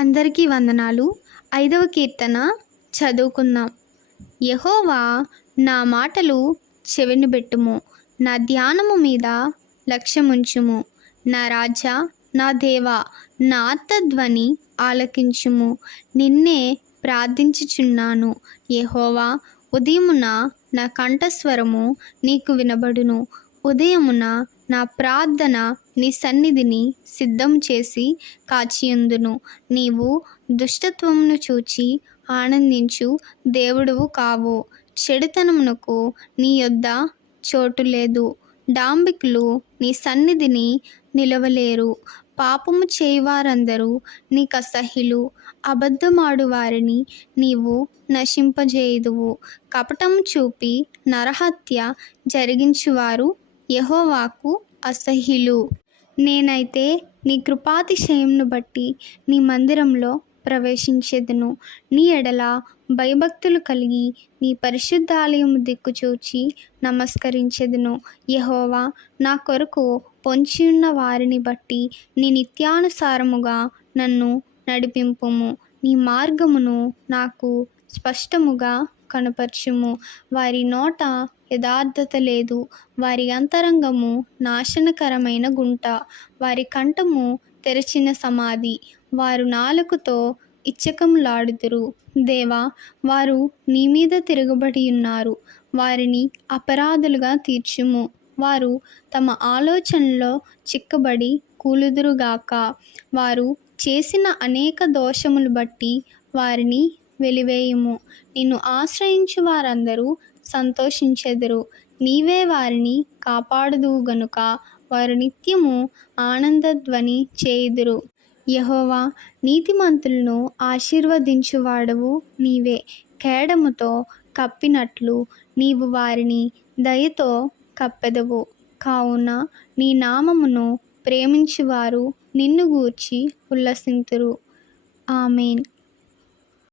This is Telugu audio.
అందరికీ వందనాలు. 5వ కీర్తన చదువుకుందాం. యెహోవా, నా మాటలు చెవినబెట్టుము, నా ధ్యానము మీద లక్ష్యముంచుము. నా రాజా, నా దేవా, నా ఆర్తధ్వని ఆలకించుము. నిన్నే ప్రార్థించుచున్నాను. యెహోవా, ఉదయమున నా కంఠస్వరము నీకు వినబడును. ఉదయమున నా ప్రార్థన నీ సన్నిధిని సిద్ధం చేసి కాచియుందును. నీవు దుష్టత్వమును చూచి ఆనందించు దేవుడవు కావు. చెడుతనమునకు నీ యొద్ద చోటు లేదు. డాంబికులు నీ సన్నిధిని నిలవలేరు. పాపము చేయువారందరూ నీకసహ్యులు. అబద్ధమాడు వారిని నీవు నశింపజేయుదువు. కపటము చూపి నరహత్య జరిగించువారు యెహోవాకు అసహ్యులు. నేనైతే నీ కృపాతిశయమును బట్టి నీ మందిరంలో ప్రవేశించెదను. నీ ఎడల భయభక్తులు కలిగి నీ పరిశుద్ధాలయము దిక్కు చూచి నమస్కరించెదను. యెహోవా, నా కొరకు పొంచియున్న వారిని బట్టి నీ నిత్యానుసారముగా నన్ను నడిపింపుము. నీ మార్గమును నాకు స్పష్టముగా కనపరచుము. వారి నోట యథార్థత లేదు. వారి అంతరంగము నాశనకరమైన గుంట. వారి కంఠము తెరచిన సమాధి. వారు నాలుకతో ఇచ్చకములాడుదురు. దేవా, వారు నీ మీద తిరగబడి ఉన్నారు. వారిని అపరాధులుగా తీర్చుము. వారు తమ ఆలోచనలో చిక్కబడి కూలుదురుగాక. వారు చేసిన అనేక దోషములు బట్టి వారిని వెలివేయుము. నిన్ను ఆశ్రయించు వారందరూ సంతోషించెదరు. నీవే వారిని కాపాడుదువు గనుక వారు నిత్యము ఆనందధ్వని చేయుదురు. యెహోవా, నీతిమంతులను ఆశీర్వదించువాడవు నీవే. కేడముతో కప్పినట్లు నీవు వారిని దయతో కప్పెదవు. కావున నీ నామమును ప్రేమించువారు నిన్ను గూర్చి ఉల్లసింతురు. ఆమేన్.